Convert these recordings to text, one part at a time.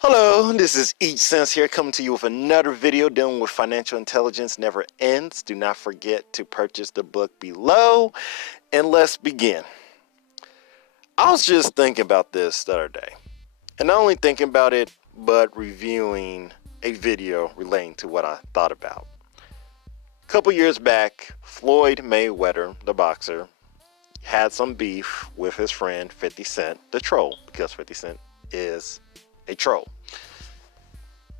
Hello, this is Each Sense here coming to you with another video dealing with financial intelligence never ends. Do not forget to purchase the book below, and let's begin. I was just thinking about this the other day, and not only thinking about it, but reviewing a video relating to what I thought about. A couple years back, Floyd Mayweather, the boxer, had some beef with his friend 50 Cent, the troll, because 50 Cent is a troll.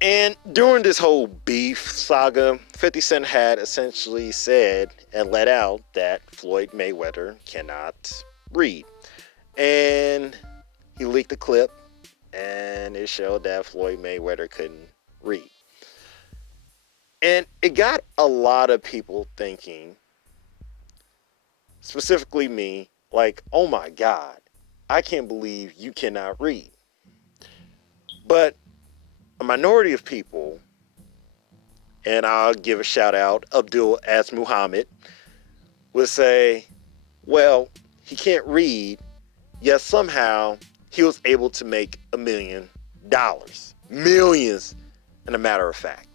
And during this whole beef saga, 50 Cent had essentially said and let out that Floyd Mayweather cannot read. And he leaked a clip, and it showed that Floyd Mayweather couldn't read. And it got a lot of people thinking, specifically me, like, oh my God, I can't believe you cannot read. But a minority of people, and I'll give a shout out, Abdul as Muhammad, would say, well, he can't read, yet somehow he was able to make $1 million. Millions, in a matter of fact.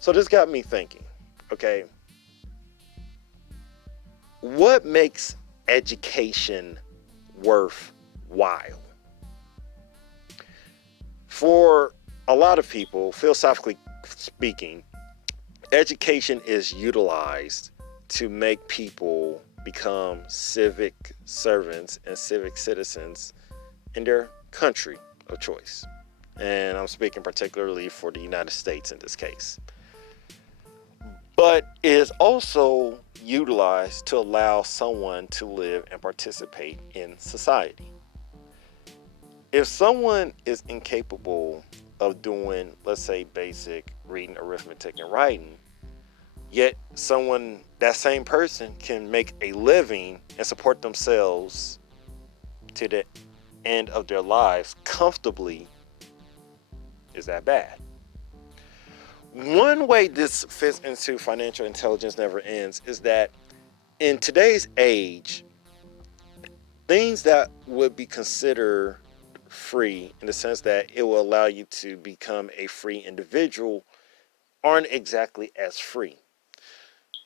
So this got me thinking, okay, what makes education worthwhile? For a lot of people, philosophically speaking, education is utilized to make people become civic servants and civic citizens in their country of choice. And I'm speaking particularly for the United States in this case. But it is also utilized to allow someone to live and participate in society. If someone is incapable of doing, let's say, basic reading, arithmetic, and writing, yet that same person can make a living and support themselves to the end of their lives comfortably, is that bad? One way this fits into financial intelligence never ends is that in today's age, things that would be considered free in the sense that it will allow you to become a free individual aren't exactly as free.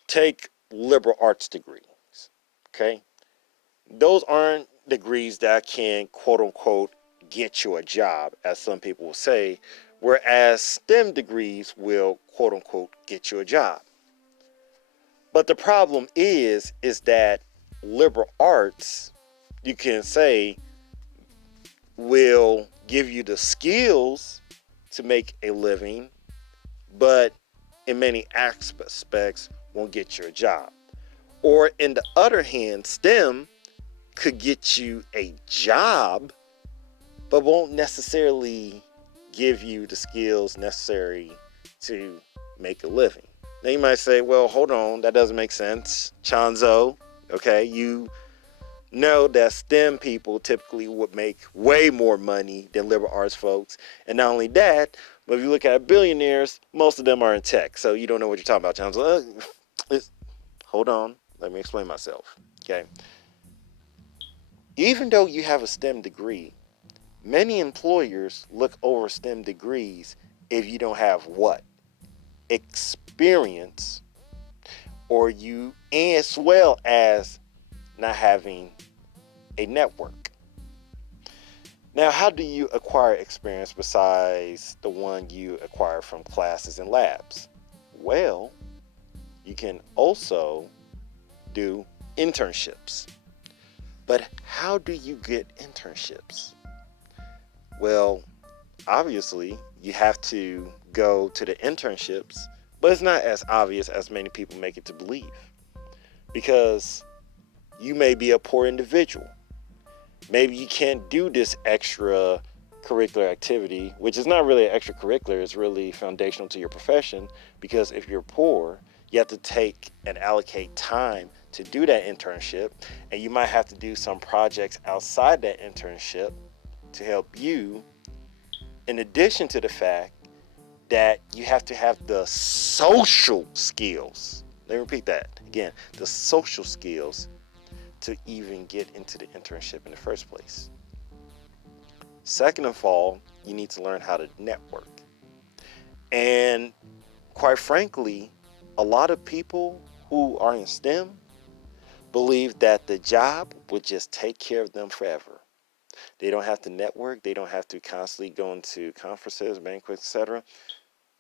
Take liberal arts degrees, okay? Those aren't degrees that can, quote unquote, get you a job, as some people will say, whereas STEM degrees will, quote unquote, get you a job. But the problem is that liberal arts, you can say, will give you the skills to make a living, but in many aspects won't get you a job. Or in the other hand, STEM could get you a job, but won't necessarily give you the skills necessary to make a living. Now you might say, well, hold on, that doesn't make sense. Chanzo, okay, you know that STEM people typically would make way more money than liberal arts folks. And not only that, but if you look at billionaires, most of them are in tech. So you don't know what you're talking about, Chanzo. Hold on, let me explain myself, okay? Even though you have a STEM degree, many employers look over STEM degrees if you don't have what? Experience, or you, as well as not having a network. Now, how do you acquire experience besides the one you acquire from classes and labs? Well, you can also do internships. But how do you get internships? Well, obviously, you have to go to the internships, but it's not as obvious as many people make it to believe. Because you may be a poor individual. Maybe you can't do this extra curricular activity, which is not really extracurricular, it's really foundational to your profession, because if you're poor, you have to take and allocate time to do that internship, and you might have to do some projects outside that internship to help you, in addition to the fact that you have to have the social skills. Let me repeat that again, the social skills to even get into the internship in the first place. Second of all, you need to learn how to network. And quite frankly, a lot of people who are in STEM believe that the job would just take care of them forever. They don't have to network. They don't have to constantly go into conferences, banquets, etc.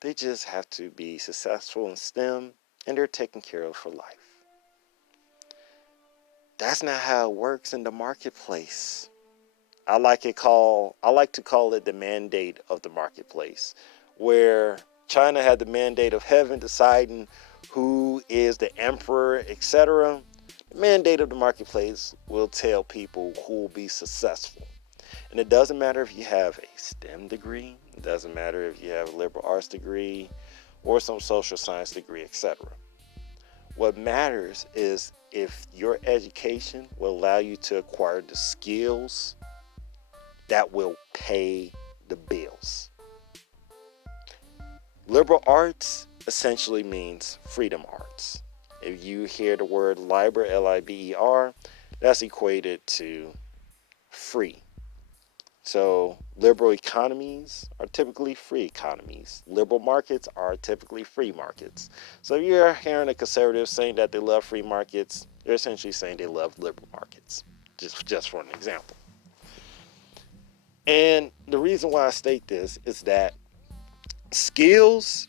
They just have to be successful in STEM and they're taken care of for life. That's not how it works in the marketplace. I like to call it the mandate of the marketplace, where China had the mandate of heaven deciding who is the emperor, etc. The mandate of the marketplace will tell people who will be successful. And it doesn't matter if you have a STEM degree, it doesn't matter if you have a liberal arts degree or some social science degree, etc. What matters is if your education will allow you to acquire the skills that will pay the bills. Liberal arts essentially means freedom arts. If you hear the word liber, L-I-B-E-R, that's equated to free. So liberal economies are typically free economies. Liberal markets are typically free markets. So if you're hearing a conservative saying that they love free markets, they're essentially saying they love liberal markets, just for an example. And the reason why I state this is that skills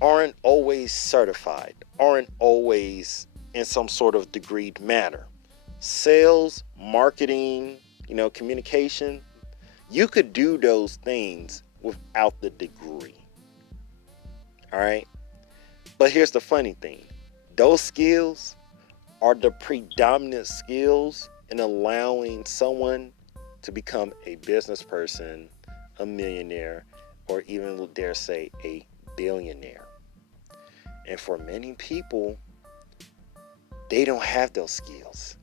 aren't always certified, aren't always in some sort of degreed manner. Sales, marketing, communication, you could do those things without the degree. All right? But here's the funny thing. Those skills are the predominant skills in allowing someone to become a business person, a millionaire, or even dare say a billionaire. And for many people, they don't have those skills.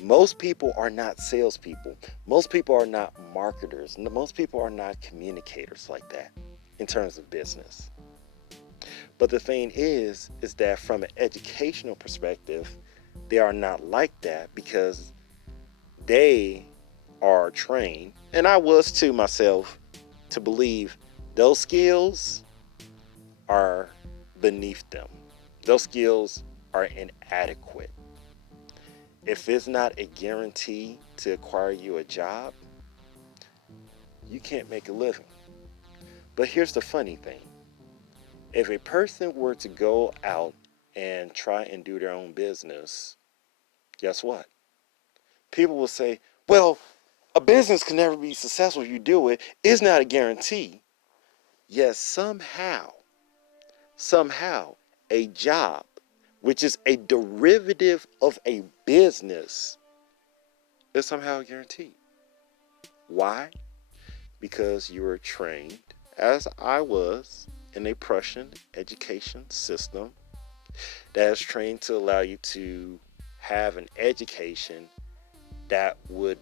Most people are not salespeople. Most people are not marketers. Most people are not communicators like that in terms of business. But the thing is that from an educational perspective, they are not like that because they are trained, and I was too myself, to believe those skills are beneath them. Those skills are inadequate. If it's not a guarantee to acquire you a job, you can't make a living. But here's the funny thing. If a person were to go out and try and do their own business, guess what? People will say, well, a business can never be successful if you do it. It's not a guarantee. Yet somehow, a job, which is a derivative of a business, is somehow guaranteed. Why? Because you were trained, as I was, in a Prussian education system that is trained to allow you to have an education that would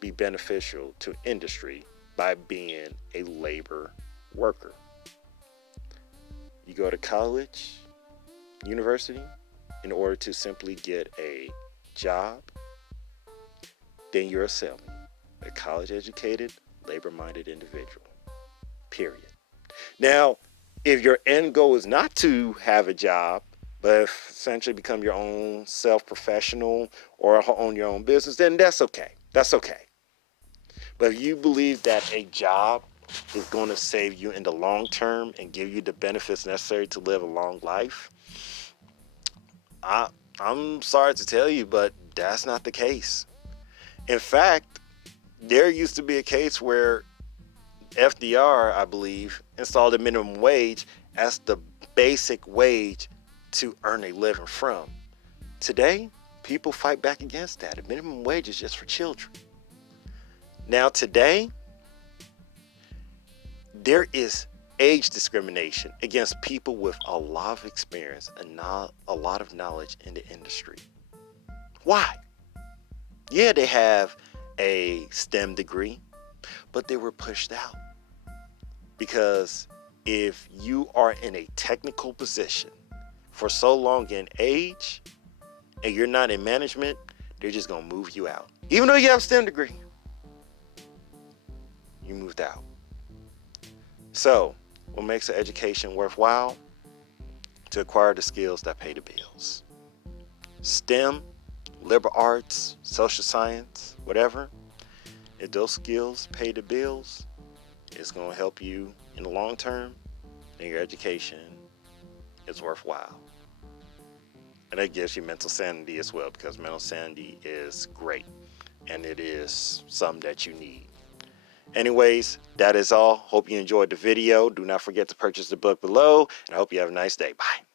be beneficial to industry by being a labor worker. You go to college, university, in order to simply get a job, then you're a college-educated, labor-minded individual, period. Now, if your end goal is not to have a job, but essentially become your own self-professional or own your own business, then that's okay. That's okay. But if you believe that a job is going to save you in the long term and give you the benefits necessary to live a long life, I'm sorry to tell you, but that's not the case. In fact, there used to be a case where FDR, I believe, installed a minimum wage as the basic wage to earn a living from. Today, people fight back against that. A minimum wage is just for children. Now, today, there is age discrimination against people with a lot of experience and not a lot of knowledge in the industry. Why? Yeah, they have a STEM degree, but they were pushed out. Because if you are in a technical position for so long in age and you're not in management, they're just going to move you out. Even though you have a STEM degree. you moved out. So, what makes an education worthwhile? To acquire the skills that pay the bills. STEM, liberal arts, social science, whatever. If those skills pay the bills, it's going to help you in the long term, and your education is worthwhile. And that gives you mental sanity as well, because mental sanity is great, and it is something that you need. Anyways, that is all. Hope you enjoyed the video. Do not forget to purchase the book below, and I hope you have a nice day. Bye.